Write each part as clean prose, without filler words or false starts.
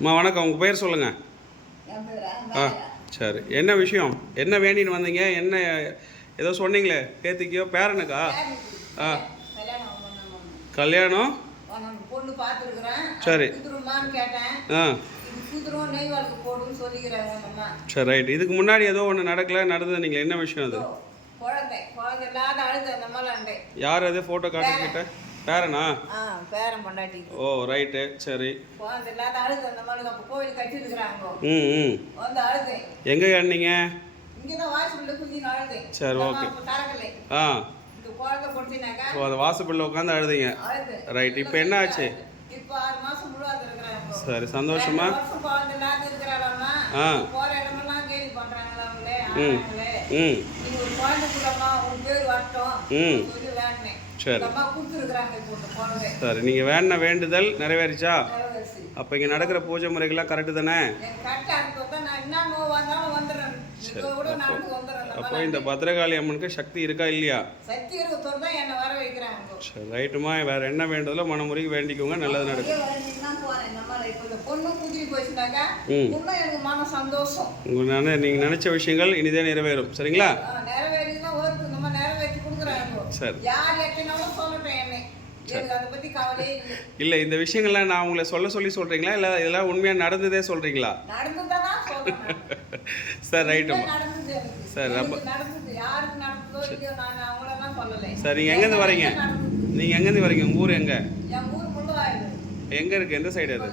அம்மா வணக்கம், உங்கள் பேர் சொல்லுங்கள். ஆ சரி, என்ன விஷயம்? என்ன வேண்டின்னு வந்தீங்க? என்ன ஏதோ சொன்னீங்களே பேத்திக்கோ பேரனுக்கா? ஆ கல்யாணம். சரி. ஆ சரி ரைட். இதுக்கு முன்னாடி ஏதோ ஒன்று நடந்தது, நீங்கள் என்ன விஷயம் அது? யார் அது ஃபோட்டோ காட்டிக்கிட்ட? பேரனா? பேரன் பொண்டாட்டி. ஓ ரைட்டு, சரி. ம் எங்கே ஏறினீங்க? சரி ஓகே. ஆ ஸோ அந்த வாசப்படியில் உட்காந்து அழுதிங்க. ரைட், இப்போ என்ன ஆச்சு? சரி, சந்தோஷமா? ஆ ம் ம் ம் சரி சரி. நீங்கள் வேண்டின வேண்டுதல் நிறைவேறிச்சா? அப்போ இங்கே நடக்கிற பூஜை முறைகள்லாம் கரெக்டு தானே? சரி. அப்போ இந்த பத்ரகாளி அம்மனுக்கு சக்தி இருக்கா இல்லையா? சரி ரைட்டுமா. வேறு என்ன வேண்டுதலோ மனமுறைக்கு வேண்டிக்கோங்க, நல்லது நடக்கும். நீங்கள் நினச்ச விஷயங்கள் இனிதே நிறைவேறும். சரிங்களா? சரி. இல்லை, இந்த விஷயங்கள்லாம் நான் உங்களை சொல்லி சொல்கிறீங்களா, இல்லை இதெல்லாம் உண்மையாக நடந்ததே சொல்கிறீங்களா? சார் ரைட்டுமா. சார் ரொம்ப சார். நீங்கள் எங்கேருந்து வரீங்க? நீங்கள் எங்கேருந்து வரீங்க? உங்கள் ஊர் எங்கே? எங்கே இருக்குது? எந்த சைடு அது?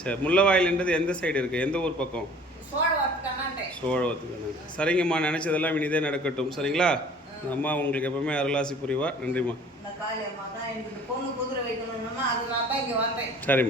சரி, முள்ளவாயில்ன்றது எந்த சைடு இருக்குது? எந்த ஊர் பக்கம்? சோழவத்துக்கு. சரிங்கம்மா, நினச்சதெல்லாம் இனிதே நடக்கட்டும். சரிங்களா? அம்மா உங்களுக்கு எப்பவுமே அருளாசி புரிவா. நன்றிம்மா. சரிம்மா.